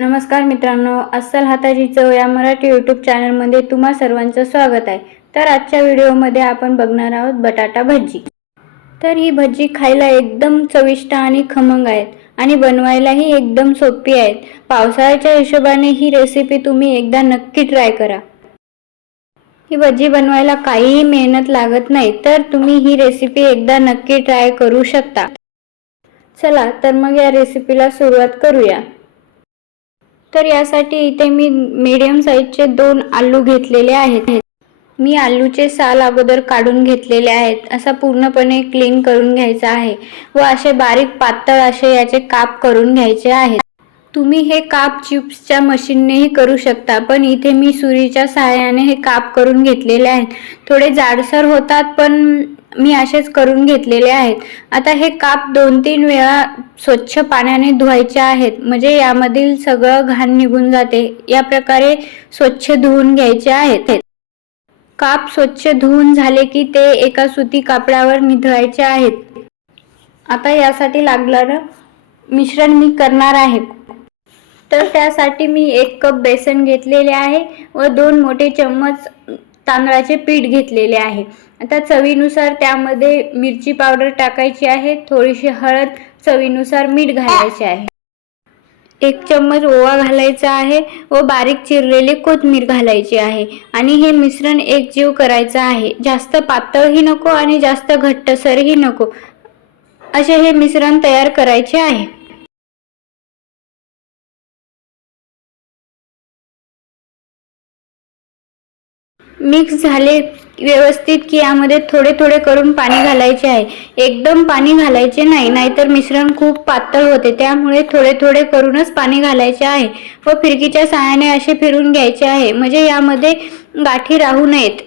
नमस्कार मित्रांनो, अस्सल हाताची चव या मराठी यूट्यूब चॅनलमध्ये तुम्हा सर्वांचं स्वागत आहे। तर आजच्या व्हिडिओमध्ये आपण बघणार आहोत बटाटा भजी। तर ही भजी खायला एकदम चविष्ट आणि खमंग आहेत आणि बनवायलाही एकदम सोपी आहेत। पावसाळ्याच्या हिशोबाने ही रेसिपी तुम्ही एकदा नक्की ट्राय करा। ही भजी बनवायला काहीही मेहनत लागत नाही, तर तुम्ही ही रेसिपी एकदा नक्की ट्राय करू शकता। चला तर मग या रेसिपीला सुरुवात करूया। तर यासाठी इथे मी मीडियम साइजचे 2 आलू घेतलेले आहेत। मी आलूचे साल अगोदर काढून घेतलेले आहेत। असा पूर्णपणे क्लीन करून घ्यायचा आहे व असे बारीक पातळ असे याचे काप करून घ्यायचे आहेत। तुम्ही हे काप चिप्सच्या मशीननेही करू शकता, पण इथे मी सुरीच्या सहाय्याने हे काप करून घेतलेले आहेत। थोडे जाडसर होतात, पण मी असेच करून घेतलेले आहेत। आता हे काप 2-3 वेळा स्वच्छ पाण्याने धुवायचे आहेत, म्हणजे यामधील सगळं घाण निघून जाते। या प्रकारे स्वच्छ धुवून घ्यायचे आहेत। काप स्वच्छ धुवून झाले की ते एका सुती कापडावर निथळायचे आहेत। आता यासाठी लागणारं मिश्रण मी करणार आहे। तर त्यासाठी मी 1 कप बेसन घेतलेले आहे व 2 मोठे चम्मच तांदळाचे पीठ घेतलेले आहे। आता चवीनुसार त्यामध्ये मिरची पावडर टाकायची आहे, थोडीशी हळद, चवीनुसार मीठ घालायचे आहे। 1 चम्मच ओवा घालायचा आहे व बारीक चिरलेली कोथिंबीर घालायची आहे आणि हे मिश्रण एकजीव करायचं आहे। जास्त पातळही नको आणि जास्त घट्टसरही नको, असे हे मिश्रण तयार करायचे आहे। मिक्स झाले व्यवस्थित की यामध्ये थोडे थोडे करून पाणी घालायचे आहे। एकदम पाणी घालायचे नाही, नाहीतर मिश्रण खूप पातळ होते। त्यामुळे थोडे थोडे करूनच पाणी घालायचे आहे व फिरकीच्या सहाय्याने असे फिरून घ्यायचे आहे, म्हणजे यामध्ये गाठी राहू नयेत।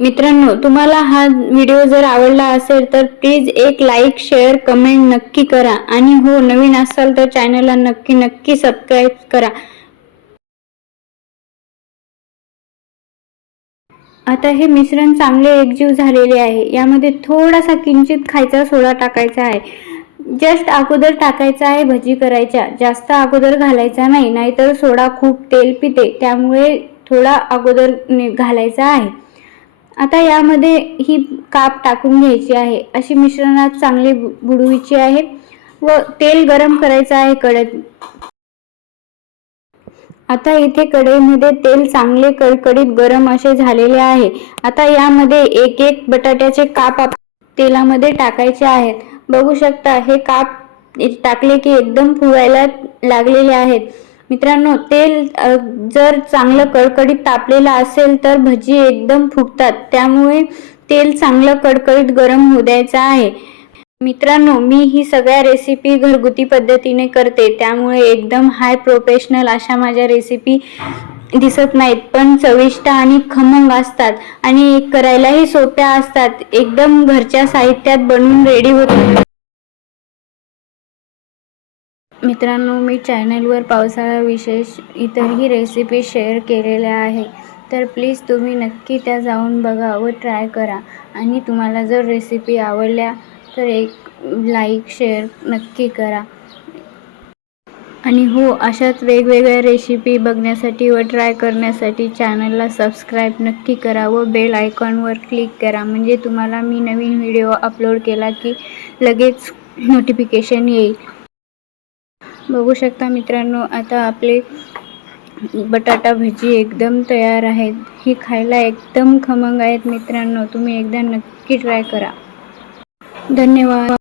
मित्रांनो, तुम्हाला हा व्हिडिओ जर आवडला असेल तर प्लीज एक लाईक, शेअर, कमेंट नक्की करा आणि हो, नवीन असाल तर चॅनलला नक्की सबस्क्राईब करा। आता हे मिश्रण चांगले एकजीव झालेले आहे। यामध्ये थोडासा किंचित खायचा सोडा टाकायचा आहे। जस्ट अगोदर टाकायचा आहे भजी करायच्या, जास्त अगोदर घालायचा नाही, नाहीतर सोडा खूप तेल पिते, त्यामुळे थोडा अगोदर घालायचा आहे। आता यामध्ये ही काप टाकून घ्यायची आहे। अशी मिश्रणात चांगली बुडवायची आहे व तेल गरम करायचं आहे कढईत। आता इथे कढईमध्ये तेल चांगले कडकडीत गरम असे झालेले आहे। आता यामध्ये एक एक बटाट्याचे काप तेलामध्ये टाकायचे आहेत। बघू शकता हे काप टाकले की एकदम फुगायला लागलेले आहेत। मित्रांनो, तेल जर चांगलं कडकडीत तापलेलं असेल तर भजी एकदम फुगतात, त्यामुळे तेल चांगलं कडकडीत गरम होऊ द्यायचं आहे। मित्रांनो, मी ही सगळ्या रेसिपी घरगुती पद्धतीने करते, त्यामुळे एकदम हाय प्रोफेशनल अशा माझ्या रेसिपी दिसत नाहीत, पण चविष्ट आणि खमंग असतात आणि करायलाही सोप्या असतात। एकदम घरच्या साहित्यात बनवून रेडी होतात। मित्रांनो, मी चॅनलवर पावसाळा विशेष इतरही रेसिपी शेअर केलेल्या आहे, तर प्लीज तुम्ही नक्की त्या जाऊन बघा व ट्राय करा। आणि तुम्हाला जर रेसिपी आवडल्या तर एक लाईक, शेअर नक्की करा। आणि हो, अशाच वेगवेगळ्या रेसिपी बघण्यासाठी व ट्राय करण्यासाठी चॅनलला सबस्क्राईब नक्की करा व बेल आयकॉनवर क्लिक करा, म्हणजे तुम्हाला मी नवीन व्हिडिओ अपलोड केला की लगेच नोटिफिकेशन येईल। बघू शकता मित्रांनो, आता आपले बटाटा भजी एकदम तयार आहेत। ही खायला एकदम खमंग आहेत। मित्रांनो, तुम्ही एकदा नक्की ट्राय करा। धन्यवाद।